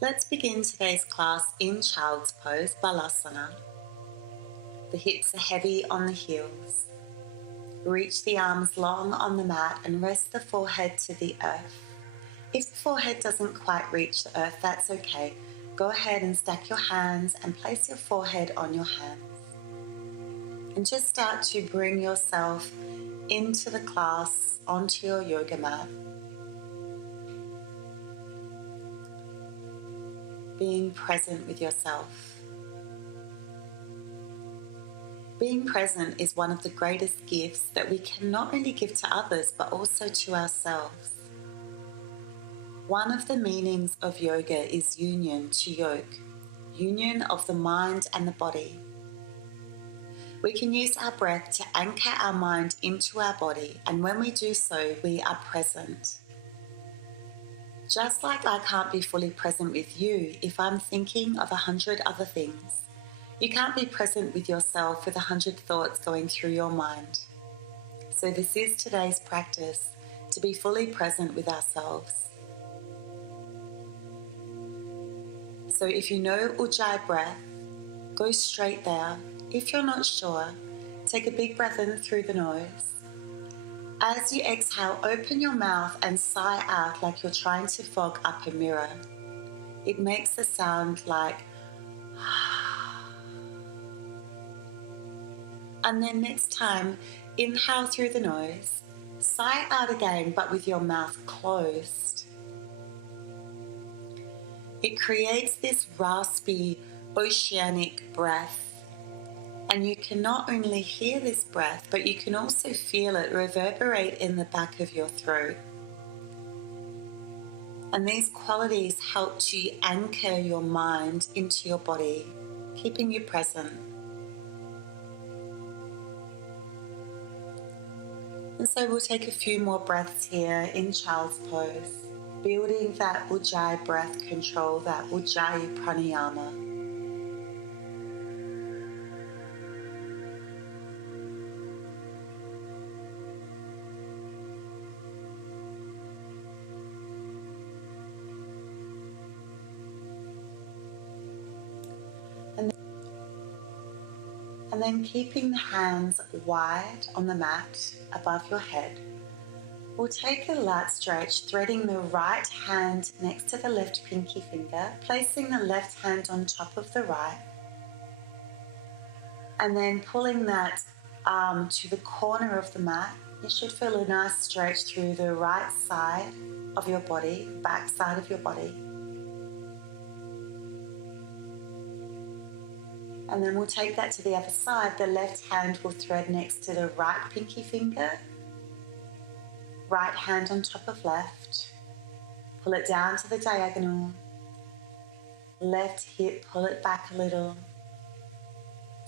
Let's begin today's class in child's pose, Balasana. The hips are heavy on the heels. Reach the arms long on the mat and rest the forehead to the earth. If the forehead doesn't quite reach the earth, that's okay. Go ahead and stack your hands and place your forehead on your hands. And just start to bring yourself into the class, onto your yoga mat. Being present with yourself. Being present is one of the greatest gifts that we can not only give to others, but also to ourselves. One of the meanings of yoga is union, to yoke, union of the mind and the body. We can use our breath to anchor our mind into our body, and when we do so, we are present. Just like I can't be fully present with you if I'm thinking of 100 other things, you can't be present with yourself with 100 thoughts going through your mind. So this is today's practice, to be fully present with ourselves. So if you know Ujjayi breath, go straight there. If you're not sure, take a big breath in through the nose. As you exhale, open your mouth and sigh out like you're trying to fog up a mirror. It makes a sound like and then next time, inhale through the nose, sigh out again but with your mouth closed. It creates this raspy, oceanic breath. And you can not only hear this breath, but you can also feel it reverberate in the back of your throat. And these qualities help to anchor your mind into your body, keeping you present. And so we'll take a few more breaths here in child's pose, building that Ujjayi breath control, that Ujjayi pranayama. And then keeping the hands wide on the mat above your head, we'll take a lat stretch, threading the right hand next to the left pinky finger, placing the left hand on top of the right, and then pulling that arm to the corner of the mat. You should feel a nice stretch through the right side of your body, back side of your body. And then we'll take that to the other side. The left hand will thread next to the right pinky finger. Right hand on top of left. Pull it down to the diagonal. Left hip, pull it back a little.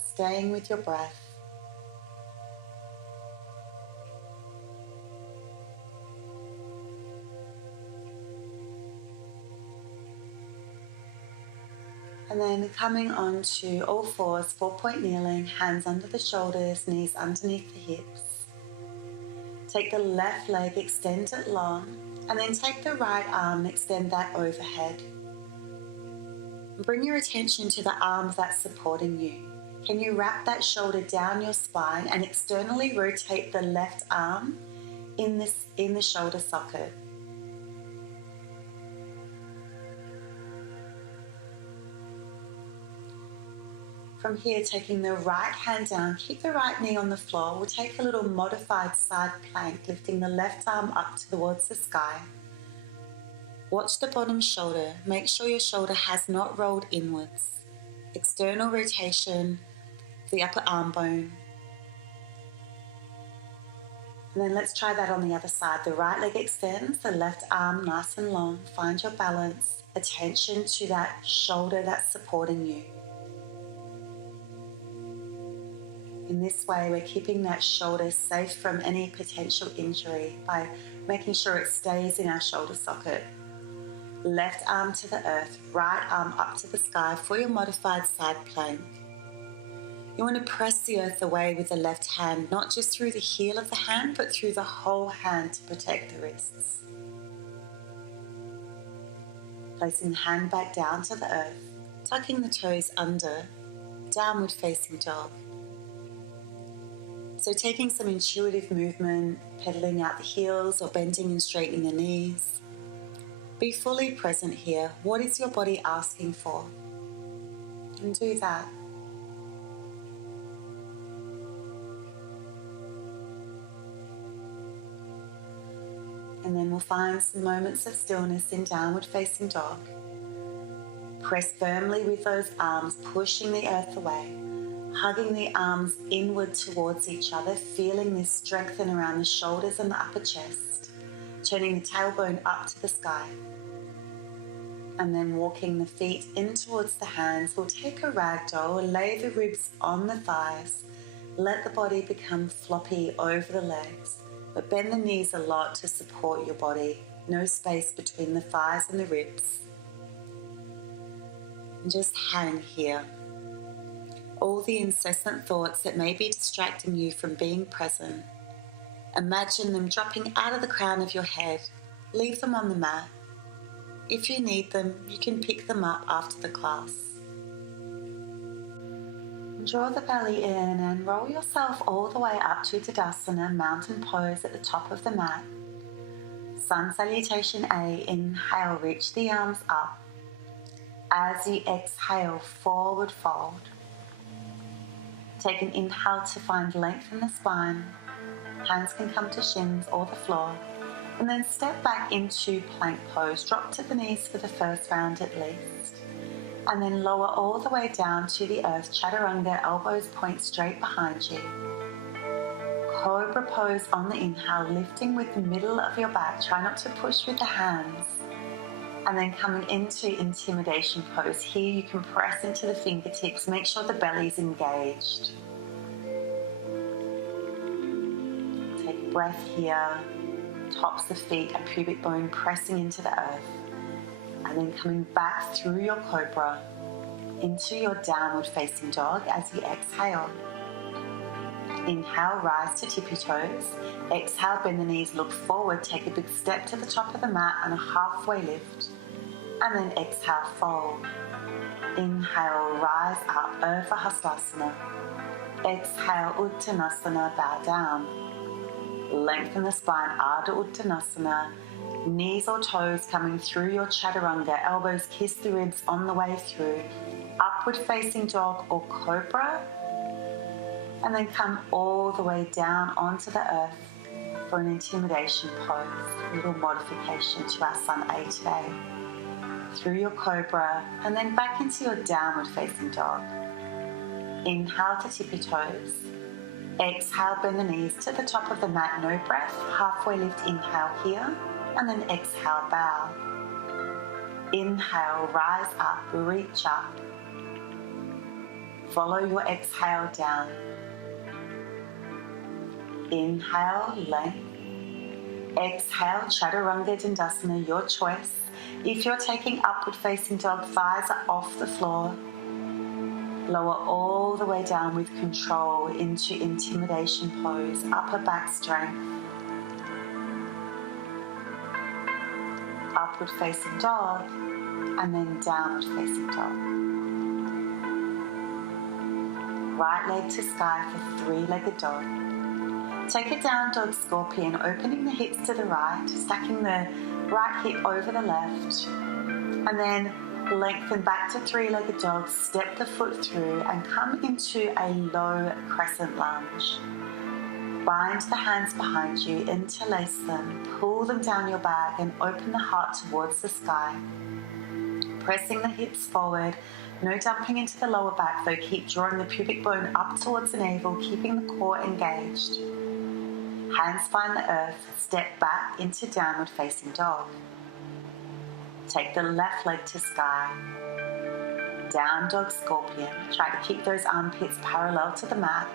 Staying with your breath. And then coming on to all fours, 4-point kneeling, hands under the shoulders, knees underneath the hips. Take the left leg, extend it long, and then take the right arm and extend that overhead. Bring your attention to the arm that's supporting you. Can you wrap that shoulder down your spine and externally rotate the left arm in the shoulder socket? From here, taking the right hand down, keep the right knee on the floor. We'll take a little modified side plank, lifting the left arm up towards the sky. Watch the bottom shoulder. Make sure your shoulder has not rolled inwards. External rotation of the upper arm bone. And then let's try that on the other side. The right leg extends, the left arm nice and long. Find your balance. Attention to that shoulder that's supporting you. In this way, we're keeping that shoulder safe from any potential injury by making sure it stays in our shoulder socket. Left arm to the earth, right arm up to the sky for your modified side plank. You want to press the earth away with the left hand, not just through the heel of the hand, but through the whole hand to protect the wrists. Placing the hand back down to the earth, tucking the toes under, downward facing dog. So taking some intuitive movement, pedaling out the heels or bending and straightening the knees. Be fully present here. What is your body asking for? And do that. And then we'll find some moments of stillness in downward facing dog. Press firmly with those arms, pushing the earth away, hugging the arms inward towards each other, feeling this strengthen around the shoulders and the upper chest, turning the tailbone up to the sky. And then walking the feet in towards the hands. We'll take a ragdoll, lay the ribs on the thighs, let the body become floppy over the legs, but bend the knees a lot to support your body. No space between the thighs and the ribs. And just hang here. All the incessant thoughts that may be distracting you from being present, imagine them dropping out of the crown of your head. Leave them on the mat. If you need them, you can pick them up after the class. Draw the belly in and roll yourself all the way up to Tadasana, mountain pose at the top of the mat. Sun salutation A, inhale, reach the arms up. As you exhale, forward fold. Take an inhale to find length in the spine. Hands can come to shins or the floor. And then step back into plank pose. Drop to the knees for the first round at least. And then lower all the way down to the earth. Chaturanga, elbows point straight behind you. Cobra pose on the inhale, lifting with the middle of your back. Try not to push with the hands. And then coming into intimidation pose. Here you can press into the fingertips. Make sure the belly's engaged. Take a breath here. Tops of feet and pubic bone pressing into the earth. And then coming back through your cobra into your downward facing dog as you exhale. Inhale, rise to tippy toes. Exhale, bend the knees, look forward. Take a big step to the top of the mat and a halfway lift. And then exhale, fold. Inhale, rise up, Urdhva Hastasana. Exhale, Uttanasana, bow down. Lengthen the spine, Ardha Uttanasana. Knees or toes coming through your chaturanga. Elbows kiss the ribs on the way through. Upward facing dog or cobra. And then come all the way down onto the earth for an intimidation pose. A little modification to our Sun A today. Through your cobra and then back into your downward facing dog. Inhale to tippy toes. Exhale, bend the knees to the top of the mat, no breath. Halfway lift, inhale here, and then exhale, bow. Inhale, rise up, reach up. Follow your exhale down. Inhale, length. Exhale, Chaturanga Dandasana, your choice. If you're taking upward facing dog, thighs are off the floor. Lower all the way down with control into intimidation pose, upper back strength. Upward facing dog, and then downward facing dog. Right leg to sky for three-legged dog. Take a down dog scorpion, opening the hips to the right, stacking the right hip over the left, and then lengthen back to three-legged dog, step the foot through and come into a low crescent lunge. Bind the hands behind you, interlace them, pull them down your back and open the heart towards the sky. Pressing the hips forward, no dumping into the lower back though, keep drawing the pubic bone up towards the navel, keeping the core engaged. Hands find the earth, step back into downward facing dog. Take the left leg to sky. Down dog scorpion. Try to keep those armpits parallel to the mat.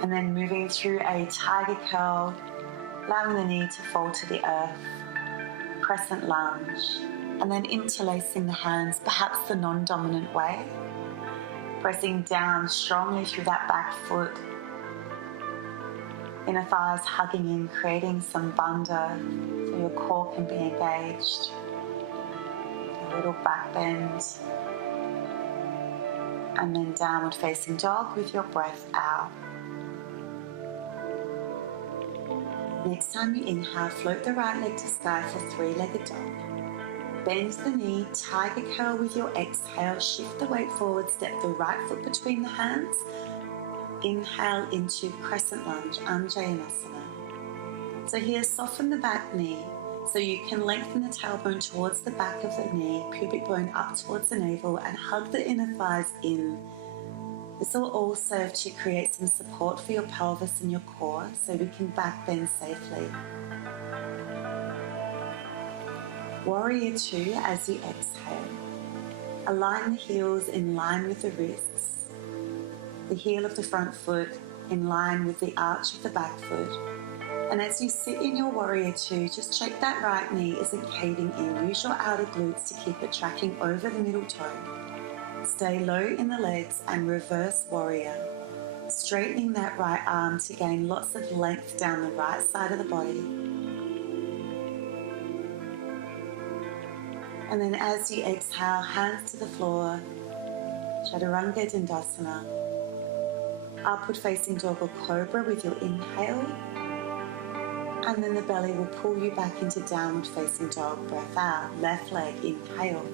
And then moving through a tiger curl, allowing the knee to fall to the earth. Crescent lunge. And then interlacing the hands, perhaps the non-dominant way. Pressing down strongly through that back foot. Inner thighs hugging in, creating some bandha so your core can be engaged. A little back bend. And then downward facing dog with your breath out. Next time you inhale, float the right leg to sky for three-legged dog. Bend the knee, tiger curl with your exhale, shift the weight forward, step the right foot between the hands. Inhale into crescent lunge, Anjayanasana. So here, soften the back knee so you can lengthen the tailbone towards the back of the knee, pubic bone up towards the navel, and hug the inner thighs in. This will all serve to create some support for your pelvis and your core so we can back bend safely. Warrior two as you exhale. Align the heels in line with the wrists. The heel of the front foot in line with the arch of the back foot. And as you sit in your warrior two, just check that right knee isn't caving in. Use your outer glutes to keep it tracking over the middle toe. Stay low in the legs and reverse warrior. Straightening that right arm to gain lots of length down the right side of the body. And then as you exhale, hands to the floor, Chaturanga Dandasana. Upward facing dog or cobra with your inhale. And then the belly will pull you back into downward facing dog. Breath out, left leg, inhale.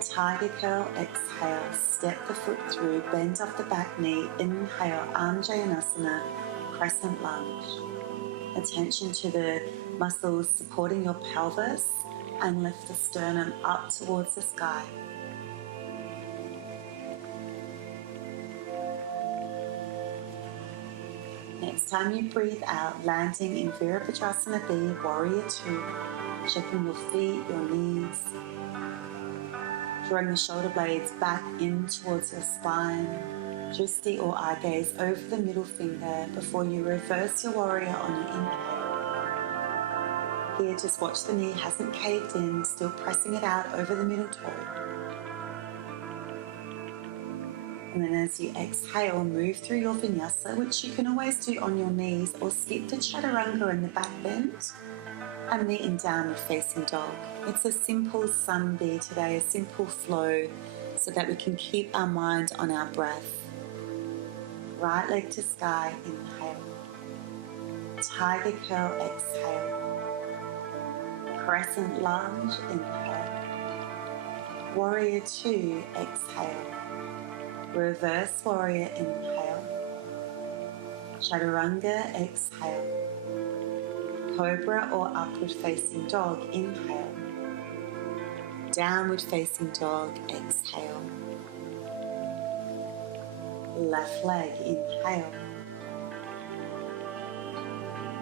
Tiger curl, exhale, step the foot through, bend off the back knee, inhale, Anjayanasana, crescent lunge. Attention to the muscles supporting your pelvis and lift the sternum up towards the sky. Next time you breathe out, landing in Virabhadrasana B, Warrior 2, checking your feet, your knees, drawing the shoulder blades back in towards your spine, Dristi or eye gaze over the middle finger before you reverse your warrior on your inhale. Here, just watch the knee hasn't caved in, still pressing it out over the middle toe. And then as you exhale, move through your vinyasa, which you can always do on your knees, or skip to chaturanga in the back bend and meet in downward facing dog. It's a simple sun B today, a simple flow, so that we can keep our mind on our breath. Right leg to sky, inhale. Tiger curl, exhale. Crescent lunge, inhale. Warrior 2, exhale. Reverse warrior, inhale. Chaturanga, exhale. Cobra or upward facing dog, inhale. Downward facing dog, exhale. Left leg, inhale.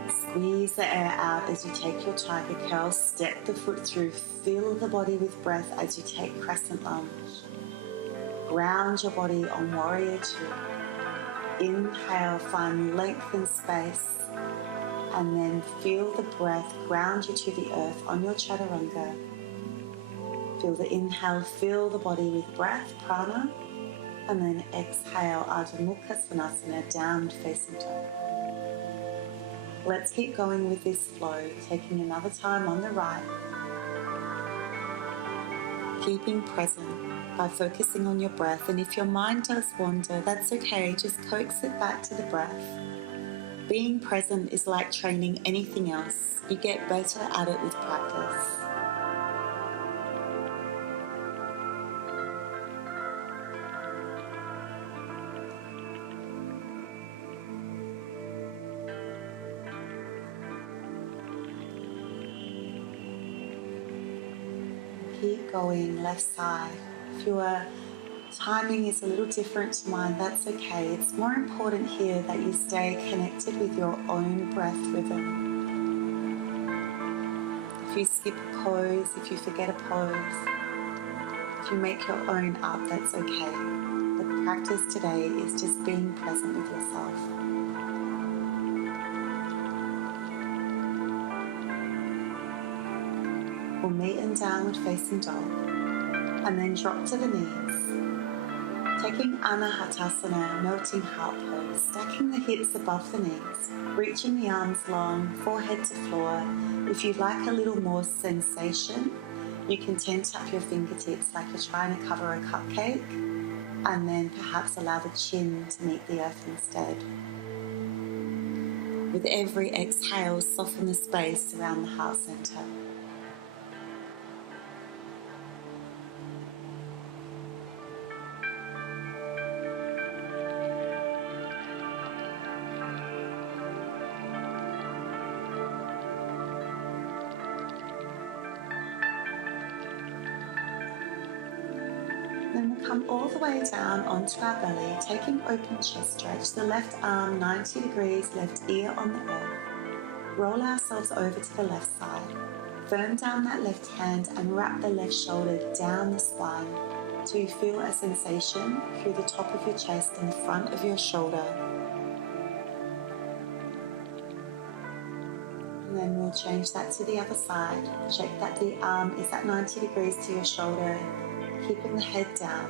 Squeeze the air out as you take your tiger curl, step the foot through, fill the body with breath as you take crescent lunge. Ground your body on warrior 2. Inhale, find length and space, and then feel the breath ground you to the earth on your chaturanga. Feel the inhale, fill the body with breath, prana, and then exhale, Ardha Mukha Svanasana, downward facing dog. Let's keep going with this flow, taking another time on the right. Keeping present by focusing on your breath, and if your mind does wander, that's okay, just coax it back to the breath. Being present is like training anything else. You get better at it with practice. Keep going, left side. If your timing is a little different to mine, that's okay. It's more important here that you stay connected with your own breath rhythm. If you skip a pose, if you forget a pose, if you make your own up, that's okay. The practice today is just being present with yourself. We'll meet in downward facing dog. and then drop to the knees. Taking Anahatasana, melting heart pose, stacking the hips above the knees, reaching the arms long, forehead to floor. If you'd like a little more sensation, you can tense up your fingertips like you're trying to cover a cupcake, and then perhaps allow the chin to meet the earth instead. With every exhale, soften the space around the heart center. Then we'll come all the way down onto our belly, taking open chest stretch, the left arm 90 degrees, left ear on the earth. Roll ourselves over to the left side. Firm down that left hand and wrap the left shoulder down the spine till you feel a sensation through the top of your chest and the front of your shoulder. And then we'll change that to the other side. Check that the arm is at 90 degrees to your shoulder, keeping the head down.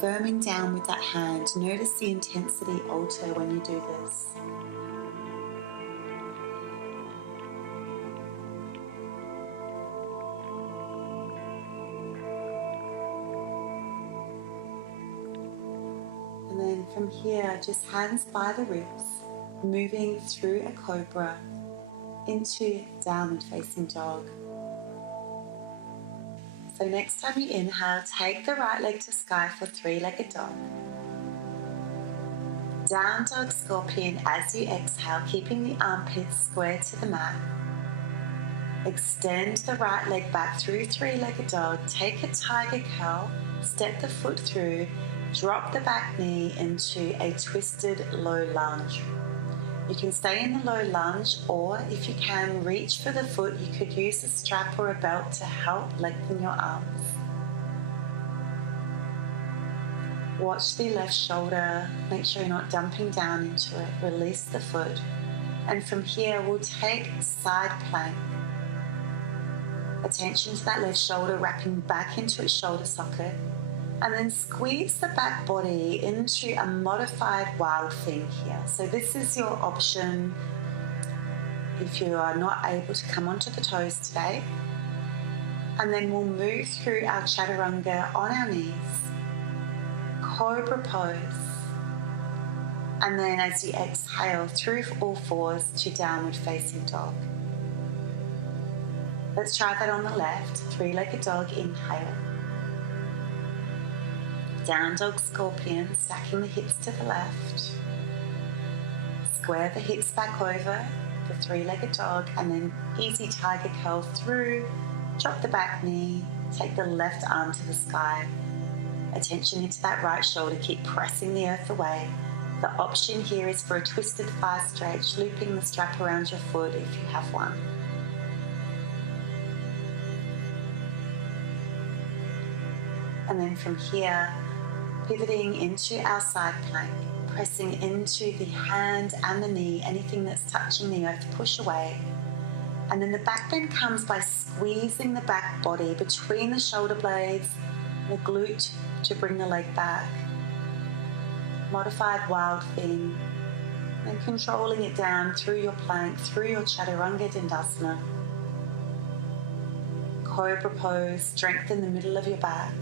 Firming down with that hand, notice the intensity alter when you do this. And then from here, just hands by the ribs, moving through a cobra into downward facing dog. So next time you inhale, take the right leg to sky for three-legged dog. Down dog scorpion as you exhale, keeping the armpits square to the mat. Extend the right leg back through three-legged dog. Take a tiger curl, step the foot through, drop the back knee into a twisted low lunge. You can stay in the low lunge, or if you can, reach for the foot. You could use a strap or a belt to help lengthen your arms. Watch the left shoulder. Make sure you're not dumping down into it. Release the foot. And from here, we'll take side plank. Attention to that left shoulder, wrapping back into its shoulder socket. And then squeeze the back body into a modified wild thing here. So this is your option if you are not able to come onto the toes today. And then we'll move through our chaturanga on our knees. Cobra pose. And then as you exhale through all fours to downward facing dog. Let's try that on the left. Three-legged dog, inhale. Down dog scorpion, stacking the hips to the left. Square the hips back over the three-legged dog, and then easy tiger curl through. Drop the back knee, take the left arm to the sky. Attention into that right shoulder, keep pressing the earth away. The option here is for a twisted thigh stretch, looping the strap around your foot if you have one. And then from here, pivoting into our side plank, pressing into the hand and the knee, anything that's touching the earth, push away. And then the back bend comes by squeezing the back body between the shoulder blades, the glute to bring the leg back. Modified wild thing. And controlling it down through your plank, through your chaturanga dandasana. Cobra pose, strengthen the middle of your back.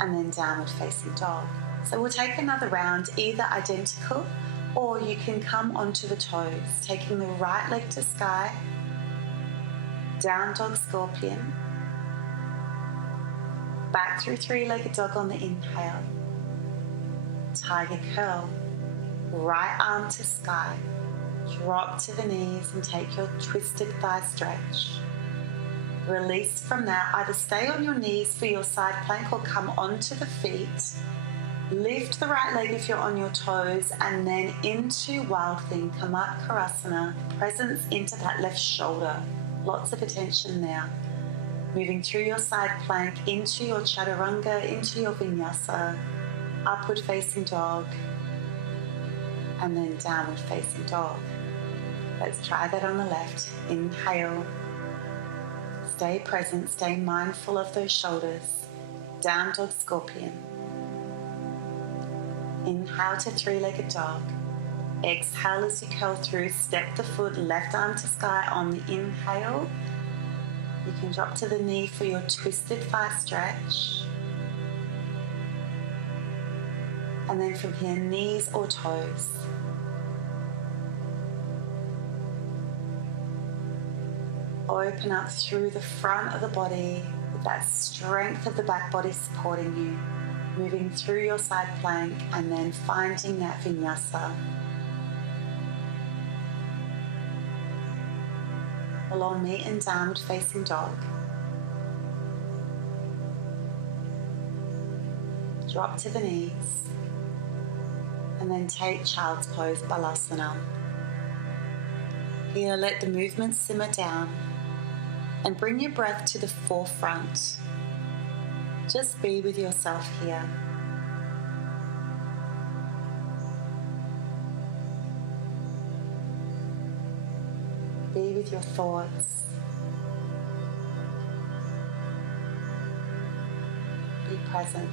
And then downward facing dog. So we'll take another round, either identical, or you can come onto the toes, taking the right leg to sky, down dog scorpion, back through three-legged dog on the inhale, tiger curl, right arm to sky, drop to the knees and take your twisted thigh stretch. Release from that, either stay on your knees for your side plank or come onto the feet. Lift the right leg if you're on your toes, and then into wild thing, Camatkarasana, presence into that left shoulder. Lots of attention there. Moving through your side plank, into your chaturanga, into your vinyasa, upward facing dog, and then downward facing dog. Let's try that on the left. Inhale. stay present, stay mindful of those shoulders. Down dog scorpion. Inhale to three-legged dog. Exhale as you curl through, step the foot, left arm to sky on the inhale. You can drop to the knee for your twisted thigh stretch. And then from here, knees or toes. Open up through the front of the body with that strength of the back body supporting you. Moving through your side plank and then finding that vinyasa. Long meat and downward facing dog. Drop to the knees. And then take child's pose, Balasana. Here, let the movement simmer down and bring your breath to the forefront. Just be with yourself here. Be with your thoughts. Be present.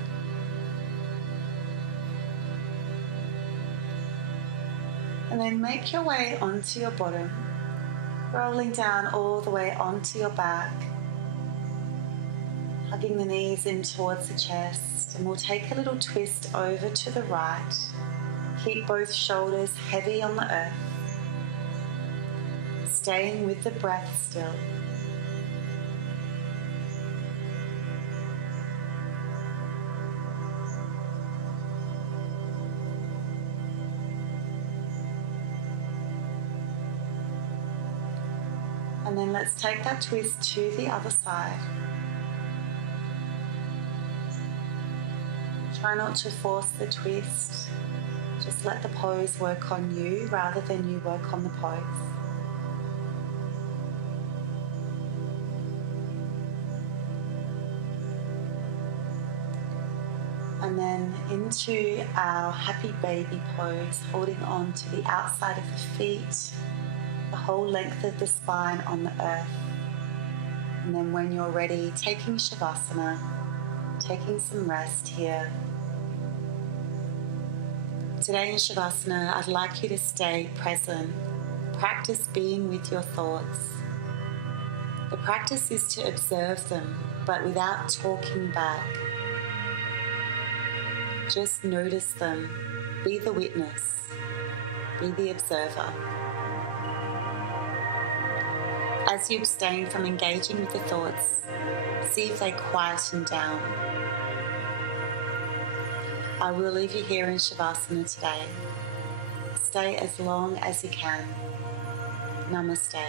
And then make your way onto your bottom, rolling down all the way onto your back, hugging the knees in towards the chest, and we'll take a little twist over to the right. Keep both shoulders heavy on the earth, staying with the breath still. And then let's take that twist to the other side. Try not to force the twist. Just let the pose work on you rather than you work on the pose. And then into our happy baby pose, holding on to the outside of the feet, the whole length of the spine on the earth. And then when you're ready, taking Shavasana, taking some rest here. Today in Shavasana, I'd like you to stay present. Practice being with your thoughts. The practice is to observe them, but without talking back. Just notice them. Be the witness. Be the observer. As you abstain from engaging with the thoughts, see if they quieten down. I will leave you here in Shavasana today. Stay as long as you can. Namaste.